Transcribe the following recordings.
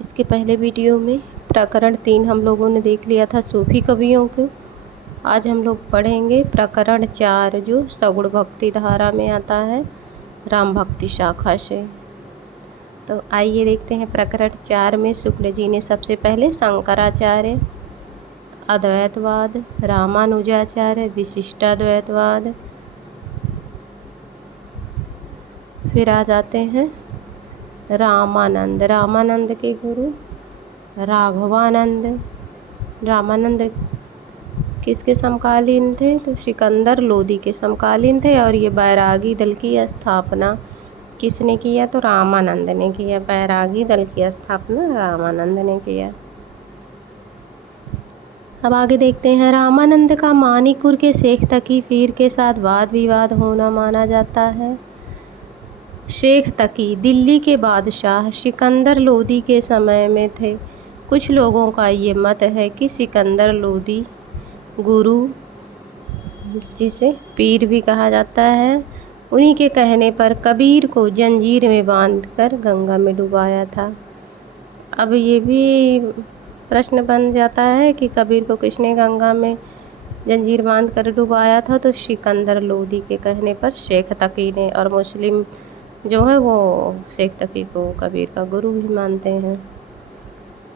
इसके पहले वीडियो में प्रकरण 3 हम लोगों ने देख लिया था सूफी कवियों को। आज हम लोग पढ़ेंगे प्रकरण 4 जो सगुण भक्ति धारा में आता है राम भक्ति शाखा से। तो आइए देखते हैं प्रकरण 4 में शुक्ल जी ने सबसे पहले शंकराचार्य, अद्वैतवाद, रामानुजाचार्य, विशिष्टाद्वैतवाद, फिर आ जाते हैं रामानंद। रामानंद के गुरु राघवानंद। रामानंद किसके समकालीन थे? तो सिकंदर लोदी के समकालीन थे। और ये बैरागी दल की स्थापना किसने किया? तो रामानंद ने किया। बैरागी दल की स्थापना रामानंद ने किया। अब आगे देखते हैं। रामानंद का मानिकपुर के शेख तकी पीर के साथ वाद विवाद होना माना जाता है। शेख तकी दिल्ली के बादशाह सिकंदर लोदी के समय में थे। कुछ लोगों का ये मत है कि सिकंदर लोदी गुरु, जिसे पीर भी कहा जाता है, उन्हीं के कहने पर कबीर को जंजीर में बांधकर गंगा में डुबाया था। अब ये भी प्रश्न बन जाता है कि कबीर को किसने गंगा में जंजीर बांधकर डुबाया था? तो सिकंदर लोदी के कहने पर शेख तकी ने। और मुस्लिम जो है वो शेख तकी को कबीर का गुरु भी मानते हैं।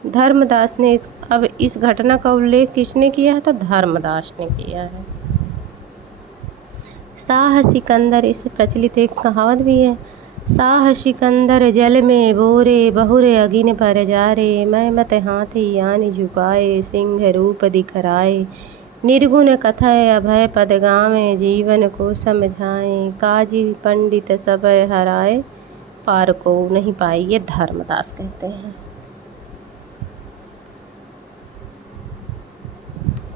धर्मदास ने इस घटना का उल्लेख किसने किया है? तो धर्मदास ने किया है। शाह सिकंदर, इसमें प्रचलित एक कहावत भी है, शाह सिकंदर जल में बोरे बहुरे अगिन पर जारे, मैं मत हाथी यानी झुकाए, सिंह रूप दिखराए, निर्गुण कथय अभय पद गावे, जीवन को समझाए, काजी पंडित सब हराए, पार को नहीं पाई। ये धर्मदास कहते हैं।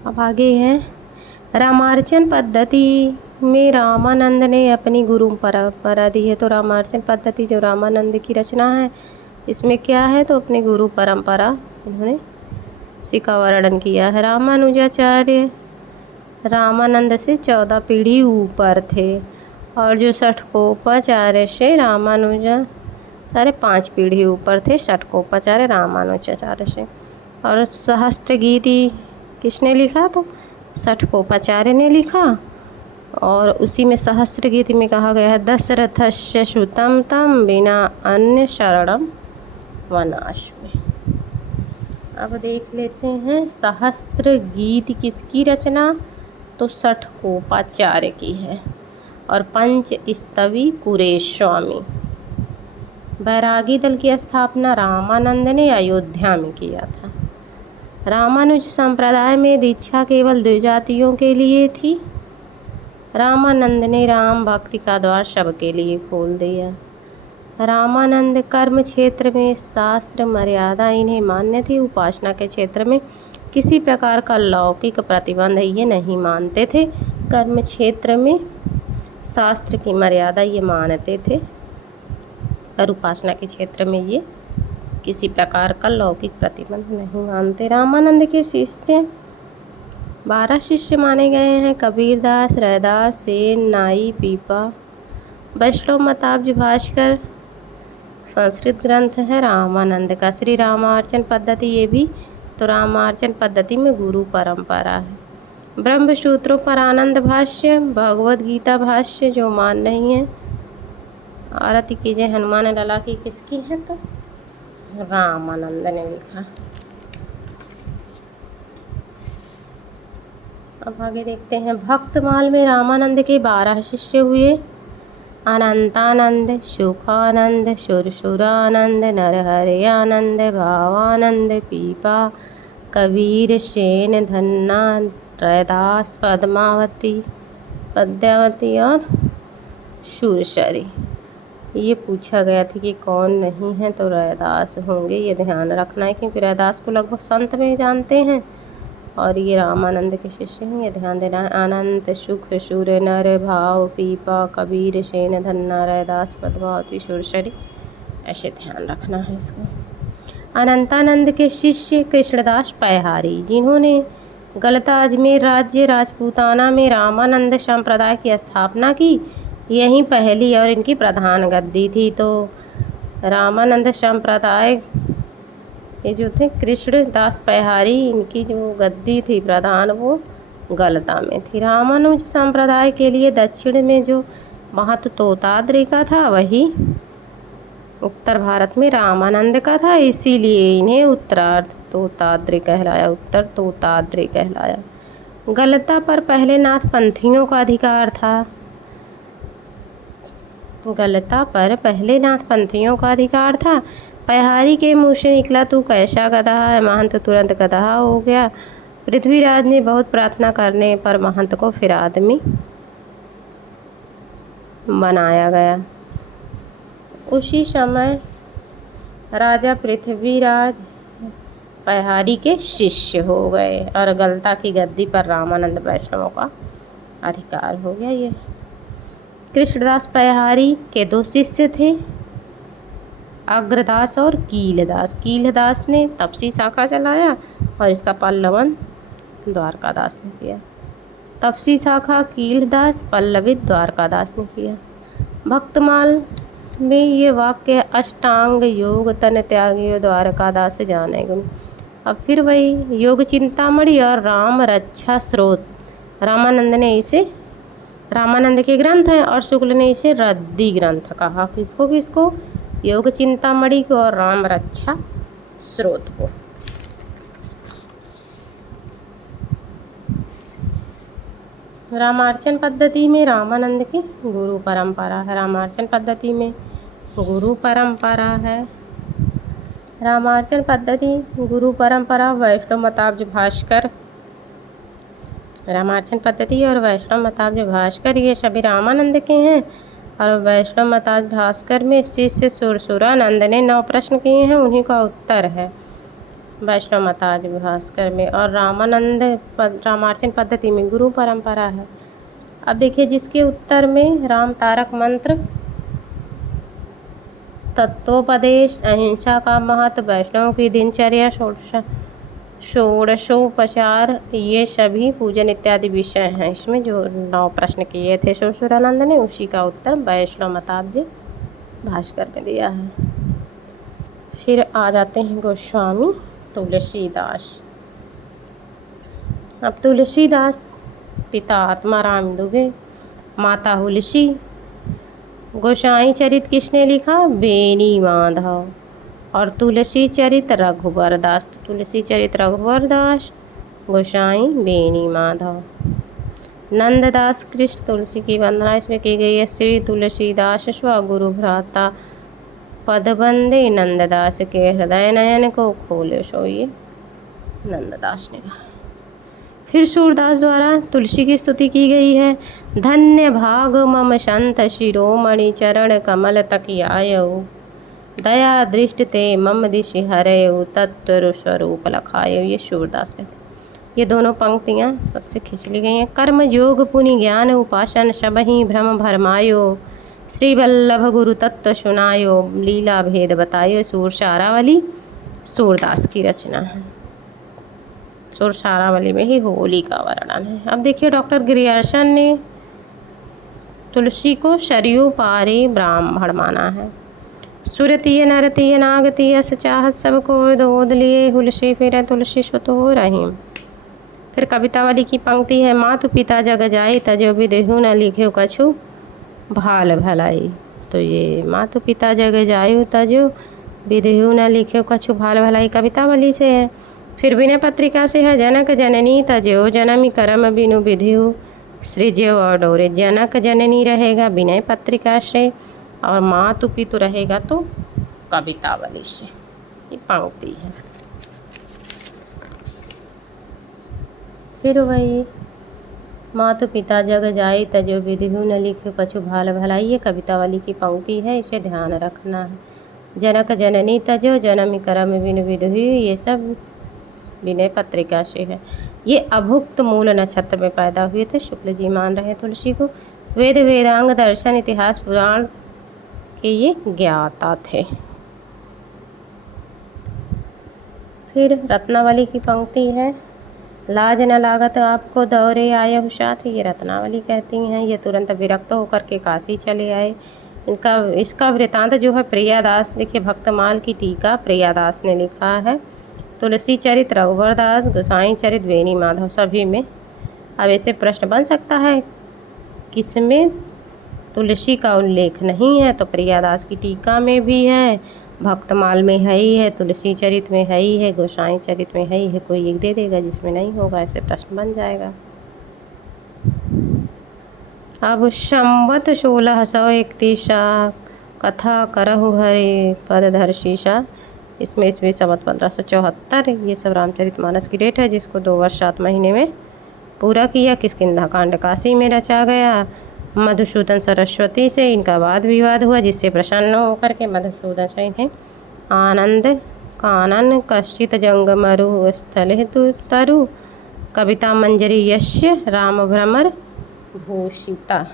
अब आगे है रामार्चन पद्धति में रामानंद ने अपनी गुरु परंपरा दी है। तो रामार्चन पद्धति जो रामानंद की रचना है, इसमें क्या है? तो अपनी गुरु परंपरा इन्होंने का वर्णन किया है। रामानुजाचार्य रामानंद से 14 पीढ़ी ऊपर थे। और जो षटकोपाचार्य से रामानुजाचार्य 5 पीढ़ी ऊपर थे। षटकोपाचार्य रामानुजाचार्य से। और सहस्त्र गीति किसने लिखा? तो षटकोपाचार्य ने लिखा। और उसी में सहस्त्र गीति में कहा गया है, दशरथस्य श्रुतं तं बिना अन्य शरणम वनाश्मि। अब देख लेते हैं सहस्त्र गीत किसकी रचना? तो षटकोपाचार्य की है। और पंच स्तवी कुरेश स्वामी। बैरागी दल की स्थापना रामानंद ने अयोध्या में किया था। रामानुज संप्रदाय में दीक्षा केवल 2 जातियों के लिए थी। रामानंद ने राम भक्ति का द्वार सबके लिए खोल दिया। रामानंद कर्म क्षेत्र में शास्त्र मर्यादा इन्हें मान्य थी। उपासना के क्षेत्र में किसी प्रकार का लौकिक प्रतिबंध ये नहीं मानते थे। कर्म क्षेत्र में शास्त्र की मर्यादा ये मानते थे, और उपासना के क्षेत्र में ये किसी प्रकार का लौकिक प्रतिबंध नहीं मानते। रामानंद के शिष्य 12 शिष्य माने गए हैं। कबीरदास, रैदास, सेन, नाई, पीपा। वैष्णव मताब्ज भास्कर संस्कृत ग्रंथ है रामानंद का। श्री रामार्चन पद्धति, ये भी तो रामार्चन पद्धति में गुरु परंपरा है। ब्रह्म सूत्रों पर आनंद भाष्य, भगवद गीता भाष्य जो मान नहीं है। आरती कीजिए हनुमान लला की किसकी है? तो रामानंद ने लिखा। अब आगे देखते हैं। भक्तमाल में रामानंद के 12 शिष्य हुए। अनंतानंद, सुखानंद, सुरसुरानंद, नरहरि आनंद, भावानंद, पीपा, कबीर, सेन, धन्ना, रैदास, पद्मावती और शूरशरी। ये पूछा गया था कि कौन नहीं है? तो रैदास होंगे। ये ध्यान रखना है क्योंकि रैदास को लगभग संत में जानते हैं और ये रामानंद के शिष्य हैं, ये ध्यान देना है। अनंत, सुख, सूर्य, नर, भाव, पीपा, कबीर, सेन, धन्ना, रैदास, पद्मावती, शूरशरी, ऐसे ध्यान रखना है इसको। अनंतानंद के शिष्य कृष्णदास पैहारी, जिन्होंने गलता अजमेर राज्य राजपूताना में रामानंद संप्रदाय की स्थापना की, यही पहली और इनकी प्रधान गद्दी थी। तो रामानंद संप्रदाय ये जो थे कृष्णदास पयहारी, इनकी जो गद्दी थी प्रधान वो गलता में थी। रामानुज संप्रदाय के लिए दक्षिण में जो महत्व तोताद्रि का था वही उत्तर भारत में रामानंद का था, इसीलिए इन्हें उत्तरार्ध तोताद्रि कहलाया, उत्तर तोताद्रि कहलाया। गलता पर पहले नाथ पंथियों का अधिकार था। गलता पर पहले नाथ पंथियों का अधिकार था। पयहारी के मुँह से निकला तू कैसा गधा है, महंत तुरंत गधा हो गया। पृथ्वीराज ने बहुत प्रार्थना करने पर महंत को फिर आदमी बनाया गया। उसी समय राजा पृथ्वीराज पयहारी के शिष्य हो गए और गलता की गद्दी पर रामानंद वैष्णवों का अधिकार हो गया। ये कृष्णदास पयहारी के दो शिष्य थे, अग्रदास और कीलदास। कीलदास ने तपसी शाखा चलाया और इसका पल्लवन द्वारकादास ने किया। तपसी शाखा कीलदास, पल्लवित द्वारकादास ने किया। भक्तमाल में ये वाक्य अष्टांग योग तन त्यागियो द्वारकादास जाने गुण। अब फिर वही योग चिंतामणि और राम रक्षा स्रोत, रामानंद के ग्रंथ हैं और शुक्ल ने इसे रद्दी ग्रंथ कहा। किसको योग चिंतामणि को और राम रक्षा स्रोत को। रामार्चन पद्धति में रामानंद की गुरु परंपरा है। रामार्चन पद्धति में गुरु परंपरा है। रामार्चन पद्धति गुरु परंपरा वैष्णव मताब्ज भास्कर, रामार्चन पद्धति और वैष्णव मताब्ज भास्कर ये सभी रामानंद के हैं। और वैष्णव मताब्ज भास्कर में शिष्य सुरसुरानंद ने 9 प्रश्न किए हैं, उन्हीं का उत्तर है वैष्णव मताब्ज भास्कर में। और रामार्चन पद्धति में गुरु परंपरा है। अब देखिए जिसके उत्तर में राम तारक मंत्र, तत्वोपदेश, अहिंसा का महत्व, वैष्णव की दिनचर्या, षोडशोपचार, ये सभी पूजन इत्यादि विषय हैं। इसमें जो 9 प्रश्न किए थे सुरसुरानंद ने, उसी का उत्तर वैष्णव मताब्ज भास्कर में दिया है। फिर आ जाते हैं गोस्वामी तुलसीदास। अब तुलसीदास पिता आत्माराम दुबे, माता हुलसी। गोसाई चरित किसने लिखा? बेनी माधव। और तुलसी चरित रघुवर दास। तो तुलसी चरित रघुवर दास, गोसाई बेनी माधव। नंददास कृष्ण तुलसी की वंदना इसमें की गई है। श्री तुलसीदास स्वगुरु भ्राता पदबंदे, नंददास के हृदय नयन को खोले सोइए, नंददास ने कहा। फिर सूरदास द्वारा तुलसी की स्तुति की गई है। धन्य भाग मम संत शिरोमणि, चरण कमल तकियायऊ, दया दृष्टि ते मम दिशि हरयऊ, तत्व स्वरूप लखायऊ। ये सूरदास कहते हैं। ये दोनों पंक्तियाँ इस पद से खींच ली गई हैं। कर्म योग पुनि ज्ञान उपासन, सबहि भ्रम भरमायो, श्री वल्लभ गुरु तत्व सुनायो, लीला भेद बतायो। सूरसारावली सूरदास की रचना है। सुरसारावली में ही होली का वर्णन है। अब देखिए डॉक्टर ग्रियर्सन ने तुलसी को सरयू पारी ब्राह्मण माना है। सुरतीय नरतीय नागतीय चाहत सब को दोद लिए, हुलसी फिर तुलसी सुत हो रही। फिर कवितावली की पंक्ति है। मातु पिता जग जाई, तजो विदेहु न लिखे कछु भाल भलाई। तो ये मातु पिता जग जायु, तजो विदेहु न लिखे कछु भाल भलाई कवितावली से है। फिर विनय पत्रिका से है। जनक जननी तजो जनमी करम बिनु विधिहु, सृज्यो और डोरे। जनक जननी रहेगा विनय पत्रिका से, और मातु पितु रहेगा तो कवितावली से। ये पंक्ति है। फिर वही मातु पिता जग जाई, तजो विधिहु न लिखे कछु भाल भलाई, ये कवितावली की पंक्ति है, इसे ध्यान रखना है। जनक जननी तजो जनमी करम बिनु विधिहु, ये सब विनय पत्रिका से है। ये अभुक्त मूल नक्षत्र में पैदा हुए थे। शुक्ल जी मान रहे तुलसी को। वेद वेदांग दर्शन इतिहास पुराण के ये ज्ञाता थे। फिर रत्नावली की पंक्ति है। लाज न लागत आपको दौरे आए साथ, ये रत्नावली कहती हैं। ये तुरंत विरक्त होकर के काशी चले आए। इसका वृतांत जो है प्रियादास, देखिए भक्तमाल की टीका प्रियादास ने लिखा है। तुलसी चरित रघुवर दास, गोसाई चरित बेनी माधव, सभी में। अब ऐसे प्रश्न बन सकता है किसमें तुलसी का उल्लेख नहीं है, तो प्रियादास की टीका में भी है, भक्तमाल में है ही है, तुलसी चरित में है ही है, गोसाई चरित में है ही है। कोई एक दे देगा जिसमें नहीं होगा, ऐसे प्रश्न बन जाएगा। अब संवत 1631 कथा करहु हरे पदधर शीशा, इसमें ईस्वी संवत 1574, ये सब रामचरितमानस की डेट है, जिसको 2 वर्ष 7 महीने में पूरा किया। किष्किंधा कांड काशी में रचा गया। मधुसूदन सरस्वती से इनका वाद विवाद हुआ, जिससे प्रसन्न होकर के मधुसूदन से इन्हें आनंद कानन कश्चित जंग मरु स्थल तरु कविता मंजरी यश्य राम भ्रमर भूषिता।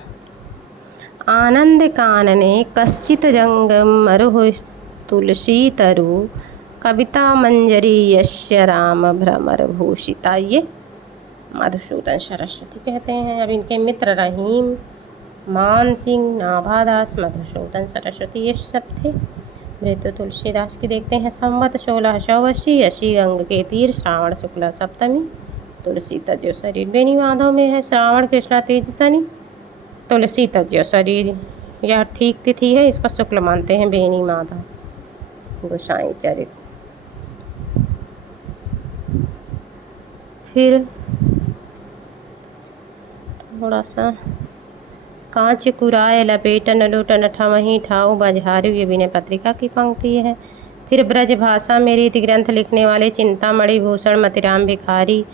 आनंद कानने कश्चित जंग मरु तुलसी तरु कविता मंजरी यश्य राम भ्रमर भूषिता, ये मधुसूदन सरस्वती कहते हैं। अब इनके मित्र रहीम, मान सिंह, नाभादास, मधुसूदन सरस्वती, ये सब थे। मृत्यु तुलसीदास की देखते हैं। संवत 1680, अशी गंग के तीर, श्रावण शुक्ला सप्तमी, तुलसी तज्यो शरीर बेनी माधव में है। श्रावण कृष्णा तेज शनि, तुलसी तज्यो शरीर, यह ठीक तिथि है, इसका शुक्ल मानते हैं बेनी माधव। गोसाई चरित। फिर थोड़ा सा कांच कुराय लपेटन लोटन ठमही ठाऊ बजहारू, ये विनय पत्रिका की पंक्ति है। फिर ब्रज भाषा में रीति ग्रंथ लिखने वाले चिंतामणि भूषण मतिराम भिखारी,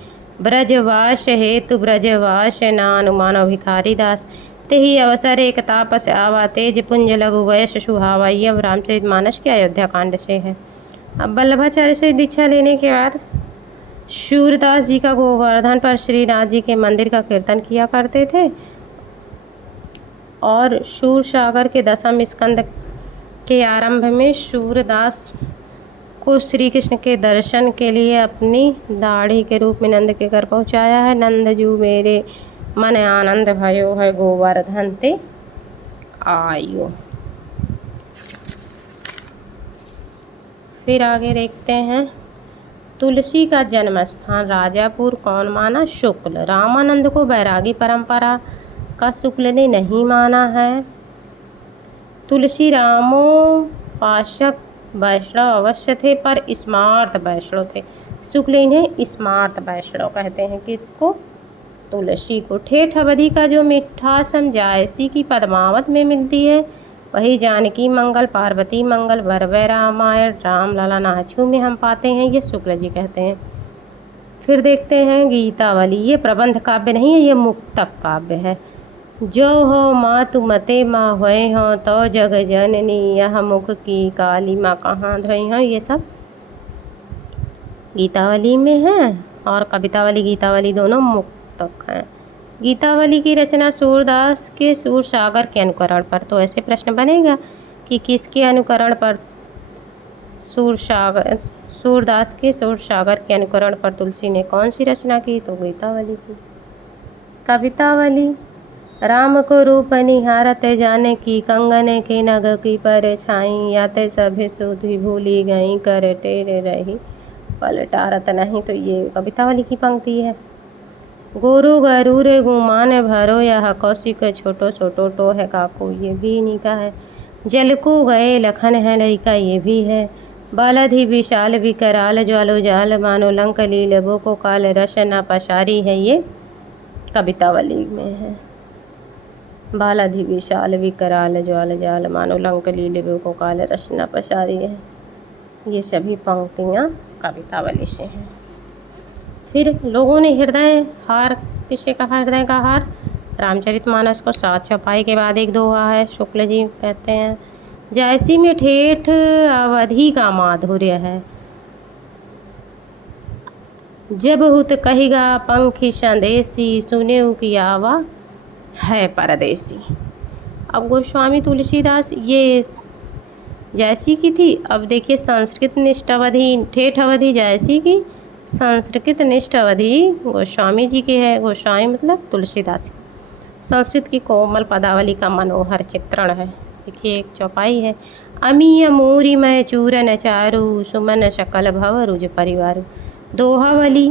ब्रजवास हेतु ब्रजवास नानुमानव भिखारी दास, तेहि अवसर एक तापस आवा तेज पुंज लघु वयस सुहावा, ये अब रामचरितमानस के अयोध्या कांड से है। अब वल्लभाचार्य से दीक्षा लेने के बाद सूरदास जी का गोवर्धन पर श्रीनाथ जी के मंदिर का कीर्तन किया करते थे, और सूरसागर के 10वें स्कंद के आरंभ में सूरदास को श्री कृष्ण के दर्शन के लिए अपनी दाढ़ी के रूप में नंद के घर पहुंचाया है। नंदजू मेरे मन आनंद भयो है गोवर्धन ते आयो। फिर आगे देखते हैं। तुलसी का जन्म स्थान राजापुर कौन माना? शुक्ल। रामानंद को बैरागी परंपरा का शुक्ल ने नहीं माना है। तुलसी रामोपासक वैष्णव अवश्य थे, पर स्मार्त वैष्णव थे। शुक्ल इन्हें स्मार्त वैष्णव कहते हैं। किसको? तुलसी को। ठेठ अवधि का जो मिठासम जायसी की पद्मावत में मिलती है, वही जानकी मंगल, पार्वती मंगल, वरवै रामायण, रामलला नाचू में हम पाते हैं, ये शुक्ल जी कहते हैं। फिर देखते हैं गीतावली। ये प्रबंध काव्य नहीं है, ये मुक्तक काव्य है। जो हो माँ तु मते माँ हुए हो, तो जग जननी यह मुख की काली माँ कहाँ धोई हो, ये सब गीतावली में है। और कवितावली गीतावली दोनों मुक्तक हैं। गीतावली की रचना सूरदास के सूरसागर के अनुकरण पर, तो ऐसे प्रश्न बनेगा कि किसके अनुकरण पर? सूरदास के सूरसागर के अनुकरण पर तुलसी ने कौन सी रचना की? तो गीतावली की। कवितावली। राम को रूप निहारत जाने की, कंगन के नग की पर छाई, याते सभे सुधि भूली गई, कर टेरे रही पलटारत नहीं, तो ये कवितावली की पंक्ति है। गोरु गरूरे गुमान भरो, यह कौशिक छोटो छोटो टो है काको, ये भी इन्हीं का है। जल को गए लखन है लड़का, ये भी है। बालधि विशाल विकराल, ज्वालो जाल मानो लंक लीलबो को काल, रस न पसारी है, ये कवितावली में है। बालधि विशाल विकराल, ज्वाल जाल मानो लंक लीलबो को काल, रस न पसारी है, ये सभी पंक्तियाँ कवितावली से हैं। फिर लोगों ने हृदय हार किसे कहा? हृदय का हार रामचरितमानस को 7 छपाई के बाद एक दोहा है, शुक्ल जी कहते हैं। जायसी में ठेठ अवधि का माधुर्य है। जब हुत कहिगा पंखी संदेशी, सुने की आवा है परदेसी। अब गोस्वामी तुलसीदास ये जायसी की थी। अब देखिए संस्कृत निष्ठ अवधि, ठेठ अवधि जायसी की, संस्कृत निष्ठ अवधि गोस्वामी जी की है। गोस्वामी मतलब तुलसीदास। संस्कृत की कोमल पदावली का मनोहर चित्रण है। देखिए एक चौपाई है। अमी अमूरी मैं चूरन चारू सुमन शकल भव रुज परिवार। दोहावली।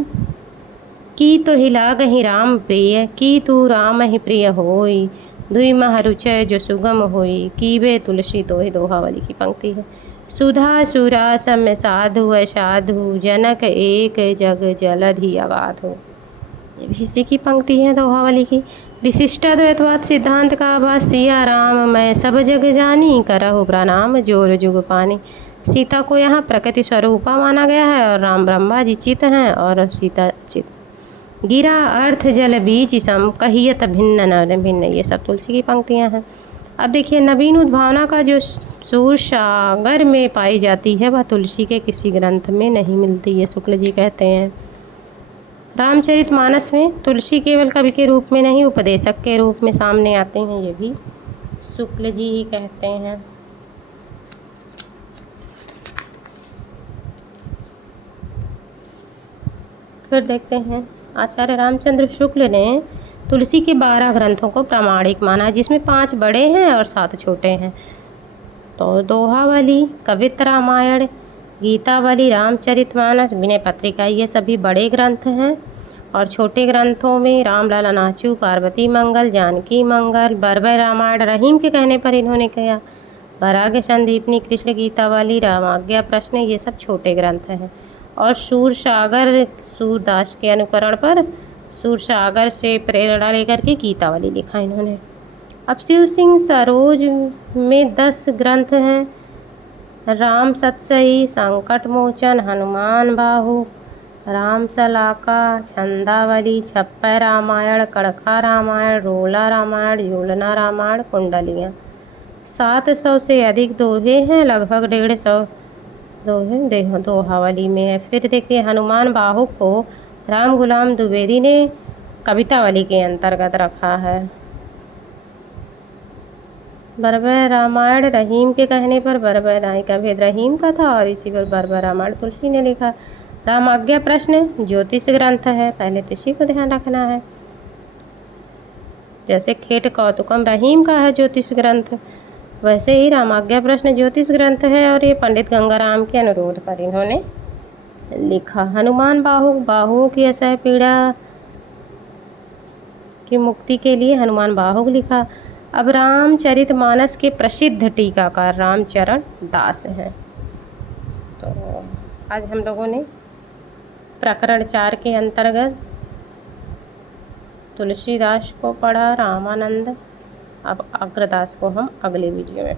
की तो हिला गही राम प्रिय की तू राम ही प्रिय होई। दुई मह रुचय जो सुगम होई कीबे तुलसी तोहि। दोहावली की पंक्ति है। सुधा सुरा सम साधु असाधु जनक एक जग जलधि अगाधु। ये भी इसी की पंक्ति है दोहावली की। विशिष्टाद्वैतवाद सिद्धांत का आभास सिया राम मैं सब जग जानी करहु प्रणाम जोर जुग पानी। सीता को यहाँ प्रकृति स्वरूपा माना गया है और राम ब्रह्मा जी चित हैं और सीता चित। गिरा अर्थ जल बीच सम कहियत भिन्न न भिन्न। ये सब तुलसी की पंक्तियाँ हैं। अब देखिए नवीन उद्भावना का जो सूर सागर में पाई जाती है वह तुलसी के किसी ग्रंथ में नहीं मिलती, ये शुक्ल जी कहते हैं। रामचरितमानस में तुलसी केवल कवि के रूप में नहीं उपदेशक के रूप में सामने आते हैं, ये भी शुक्ल जी ही कहते हैं। फिर देखते हैं आचार्य रामचंद्र शुक्ल ने तुलसी के 12 ग्रंथों को प्रामाणिक माना, जिसमें 5 बड़े हैं और 7 छोटे हैं। तो दोहावली, कवित्त रामायण, गीतावली, रामचरितमानस, विनय पत्रिका, ये सभी बड़े ग्रंथ हैं। और छोटे ग्रंथों में रामलला नाचू, पार्वती मंगल, जानकी मंगल, बरबर रामायण रहीम के कहने पर इन्होंने किया, वैराग्य संदीपनी, कृष्ण गीतावली, रामाज्ञा प्रश्न, ये सब छोटे ग्रंथ हैं। और सूर सागर सूरदास के अनुकरण पर सूर सागर से प्रेरणा लेकर के गीतावली लिखा इन्होंने। अब शिव सिंह सरोज में 10 ग्रंथ हैं। राम सतसई, संकट मोचन, हनुमान बाहु, राम सलाका, छंदावली, छप्पर रामायण, कड़का रामायण, रोला रामायण, झूलना रामायण, कुंडलियाँ। 700 से अधिक दोहे हैं, लगभग 150 दोहे दोहावली में है। फिर देखिए हनुमान बाहु को राम गुलाम द्विवेदी ने कवितावली के अंतर्गत रखा है। बरबर रामायण रहीम के कहने पर बरबर राय का भेद रहीम का था और इसी पर बरबर रामायण तुलसी ने लिखा। रामाज्ञा प्रश्न ज्योतिष ग्रंथ है, पहले तो इसी को ध्यान रखना है। जैसे खेट कौतुकम रहीम का है ज्योतिष ग्रंथ, वैसे ही रामाज्ञा प्रश्न ज्योतिष ग्रंथ है और ये पंडित गंगाराम के अनुरोध पर इन्होंने लिखा। हनुमान बाहुओं की असह्य पीड़ा की मुक्ति के लिए हनुमान बाहु लिखा। अब रामचरितमानस के प्रसिद्ध टीकाकार रामचरण दास हैं। तो आज हम लोगों ने प्रकरण 4 के अंतर्गत तुलसीदास को पढ़ा, रामानंद। अब अग्रदास को हम अगले वीडियो में